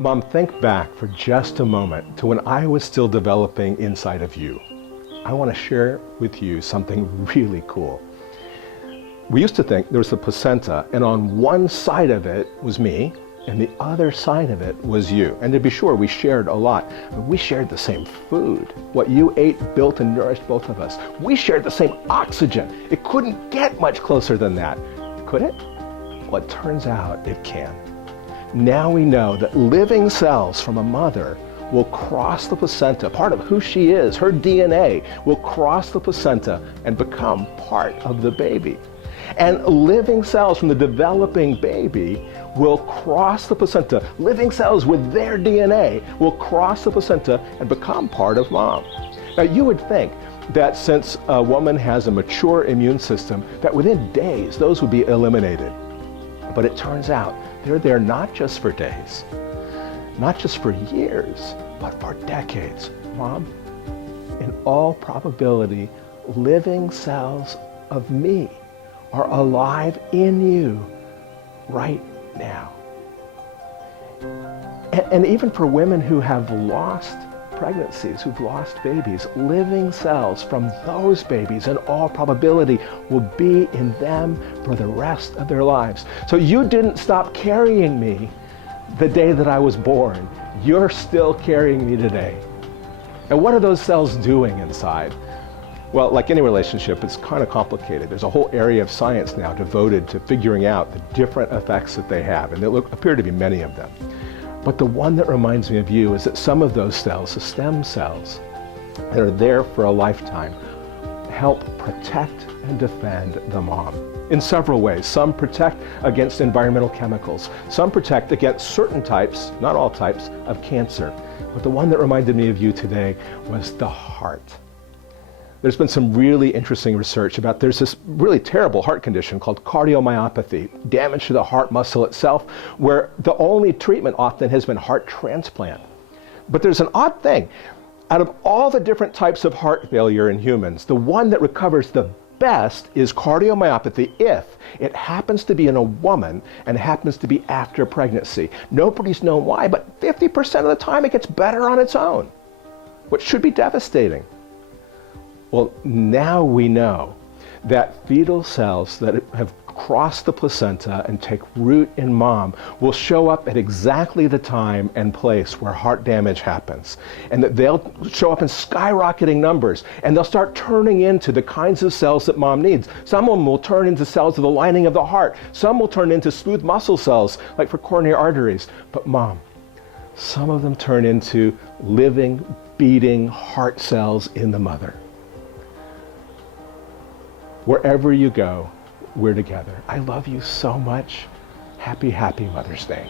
Mom, think back for just a moment to when I was still developing inside of you. I want to share with you something really cool. We used to think there was the placenta, and on one side of it was me, and the other side of it was you. And to be sure, we shared a lot. We shared the same food. What you ate built and nourished both of us. We shared the same oxygen. It couldn't get much closer than that. Could it? Well, it turns out it can. Now we know that living cells from a mother will cross the placenta. Part of who she is, her DNA, will cross the placenta and become part of the baby. And living cells from the developing baby will cross the placenta. Living cells with their DNA will cross the placenta and become part of mom. Now you would think that since a woman has a mature immune system, that within days those would be eliminated. But it turns out they're there not just for days, not just for years, but for decades. Mom, in all probability, living cells of me are alive in you right now. And even for women who have lost pregnancies, who've lost babies, living cells from those babies in all probability will be in them for the rest of their lives. So you didn't stop carrying me the day that I was born. You're still carrying me today. And what are those cells doing inside? Well, like any relationship, it's kind of complicated. There's a whole area of science now devoted to figuring out the different effects that they have, and there appear to be many of them. But the one that reminds me of you is that some of those cells, the stem cells, that are there for a lifetime, help protect and defend the mom in several ways. Some protect against environmental chemicals. Some protect against certain types, not all types, of cancer. But the one that reminded me of you today was the heart. There's been some really interesting research about there's this really terrible heart condition called cardiomyopathy, damage to the heart muscle itself, where the only treatment often has been heart transplant. But there's an odd thing. Out of all the different types of heart failure in humans, the one that recovers the best is cardiomyopathy if it happens to be in a woman and happens to be after pregnancy. Nobody's known why, but 50% of the time it gets better on its own, which should be devastating. Well, now we know that fetal cells that have crossed the placenta and take root in mom will show up at exactly the time and place where heart damage happens. And that they'll show up in skyrocketing numbers, and they'll start turning into the kinds of cells that mom needs. Some of them will turn into cells of the lining of the heart. Some will turn into smooth muscle cells, like for coronary arteries. But mom, some of them turn into living, beating heart cells in the mother. Wherever you go, we're together. I love you so much. Happy, happy Mother's Day.